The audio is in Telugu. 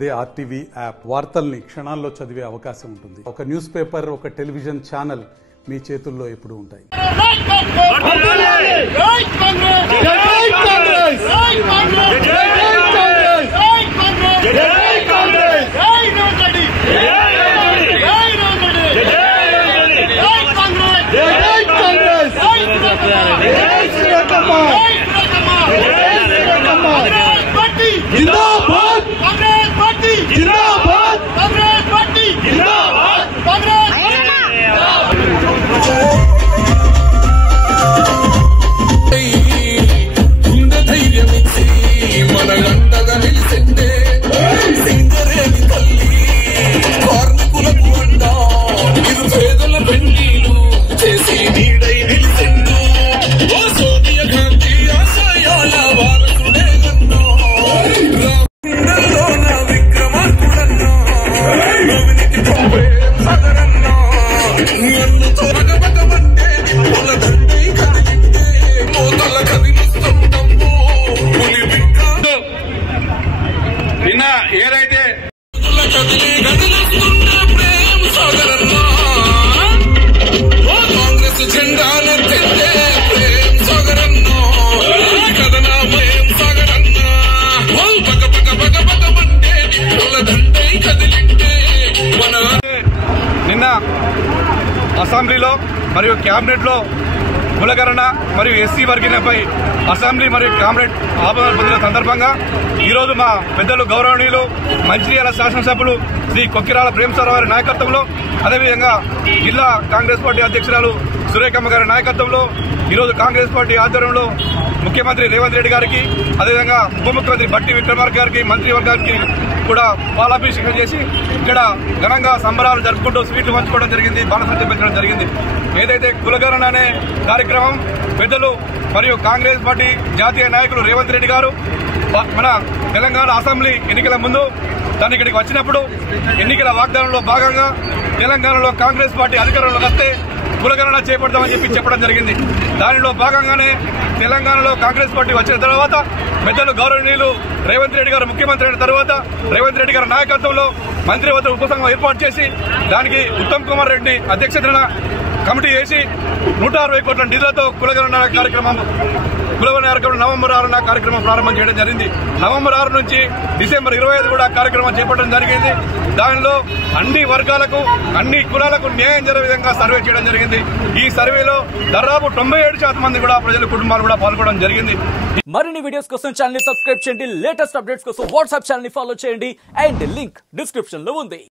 అదే ఆర్టీవీ యాప్ వార్తల్ని క్షణాల్లో చదివే అవకాశం ఉంటుంది. ఒక న్యూస్ పేపర్, ఒక టెలివిజన్ ఛానల్ మీ చేతుల్లో ఎప్పుడూ ఉంటాయి. ఏదైతే కాంగ్రెస్ జెండా నిన్న అసెంబ్లీలో మరియు క్యాబినెట్ లో కులగణన మరియు ఎస్సీ వర్గీకరణపై అసెంబ్లీ మరియు క్యాబినెట్ ఆమోదం సందర్భంగా ఈరోజు మా పెద్దలు గౌరవనీయులు మంచిర్యాల శాసనసభ్యులు శ్రీ కొక్కిరాల ప్రేమసాగర్ గారి నాయకత్వంలో, అదేవిధంగా జిల్లా కాంగ్రెస్ పార్టీ అధ్యక్షురాలు సురేఖమ్మ గారి నాయకత్వంలో ఈరోజు కాంగ్రెస్ పార్టీ ఆధ్వర్యంలో ముఖ్యమంత్రి రేవంత్ రెడ్డి గారికి, అదేవిధంగా ఉప ముఖ్యమంత్రి బట్టి విక్రమార్క గారికి, మంత్రివర్గానికి కూడా పాలాభిషేకం చేసి ఇక్కడ ఘనంగా సంబరాలు జరుపుకుంటూ స్వీట్లు పంచుకోవడం జరిగింది, బాణసంచ పెంచడం జరిగింది. ఏదైతే కులగణన అనే కార్యక్రమం పెద్దలు మరియు కాంగ్రెస్ పార్టీ జాతీయ నాయకులు రేవంత్ రెడ్డి గారు మన తెలంగాణ అసెంబ్లీ ఎన్నికల ముందు తను ఇక్కడికి వచ్చినప్పుడు ఎన్నికల వాగ్దానంలో భాగంగా తెలంగాణలో కాంగ్రెస్ పార్టీ అధికారంలోకి వస్తే కులగణన చేపడతామని చెప్పడం జరిగింది. దానిలో భాగంగానే తెలంగాణలో కాంగ్రెస్ పార్టీ వచ్చిన తర్వాత పెద్దలు గౌరవనీయులు రేవంత్ రెడ్డి గారు ముఖ్యమంత్రి అయిన తర్వాత రేవంత్ రెడ్డి గారి నాయకత్వంలో మంత్రివర్గ ఉపసంఘం ఏర్పాటు చేసి దానికి ఉత్తమ్ కుమార్ రెడ్డి అధ్యక్షతన కమిటీ వేసి 160 కోట్ల నిధులతో కులగణన కార్యక్రమం నవంబర్ 6న కార్యక్రమం ప్రారంభం చేయడం జరిగింది. నవంబర్ 6 నుంచి డిసెంబర్ 25 కూడా కార్యక్రమం చేపట్టడం జరిగింది. దానిలో అన్ని వర్గాలకు, అన్ని కులాలకు న్యాయం జరిగే విధంగా సర్వే చేయడం జరిగింది. ఈ సర్వేలో దాదాపు 97% మంది కూడా ప్రజల కుటుంబాలు కూడా పాల్గొనడం జరిగింది. మరిన్ని వీడియోస్ కోసం ఛానల్ ని సబ్స్క్రైబ్ చేయండి. లేటెస్ట్ అప్డేట్స్ కోసం వాట్సాప్ ఛానల్ ని ఫాలో చేయండి. అండ్ లింక్ డిస్క్రిప్షన్ లో ఉంది.